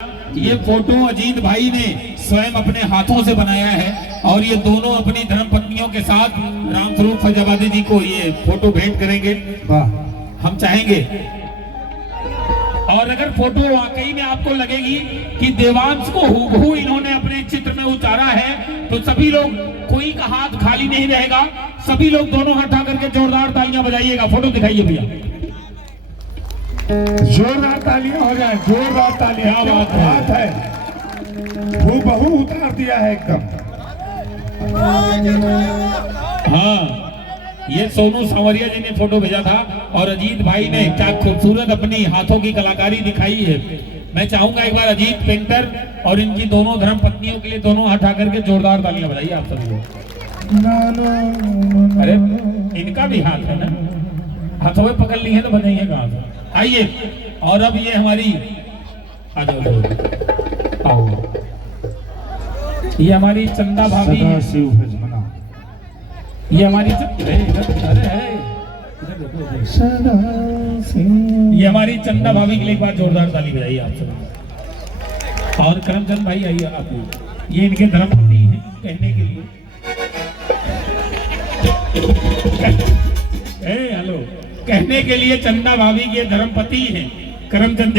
ये फोटो अजीत भाई ने स्वयं अपने हाथों से बनाया है और ये दोनों अपनी धर्मपत्नियों के साथ रामस्वरूप फैजाबादी जी को ये फोटो भेंट करेंगे। हम चाहेंगे और अगर फोटो वाकई में आपको लगेगी कि देवांश को हूबहू इन्होंने अपने चित्र में उतारा है तो सभी लोग, कोई का हाथ खाली नहीं रहेगा, सभी लोग दोनों हाथ उठा करके जोरदार तालियां बजाइएगा। फोटो दिखाइए भैया, जोरदार तालियां हो जाए, जोरदार तालियां। क्या बात है, हूबहू उतार दिया है एकदम। हाँ, ये सोनू सांवरिया जी ने फोटो भेजा था और अजीत भाई ने क्या खूबसूरत अपनी हाथों की कलाकारी दिखाई है। मैं चाहूंगा एक बार अजीत पेंटर और इनकी दोनों धर्म पत्नियों के लिए दोनों हाथ उठा करके जोरदार तालियां बजाइए आप सभी लोग। अरे इनका भी हाथ है ना, हाथों में पकड़ ली है तो बजाइए कहाँ से। आइए, और अब ये हमारी आ जाओ, आओ, ये हमारी चंदा भाभी, ये हमारी ये हमारी चंदा भाभी के लिए एक बार जोरदार ताली बजाइए आप सब। और करमचंद भाई आइए आप, ये इनके धर्मपत्नी हैं कहने के लिए। हेलो, कहने के लिए चंदा भाभी के धर्मपति हैं करमचंद।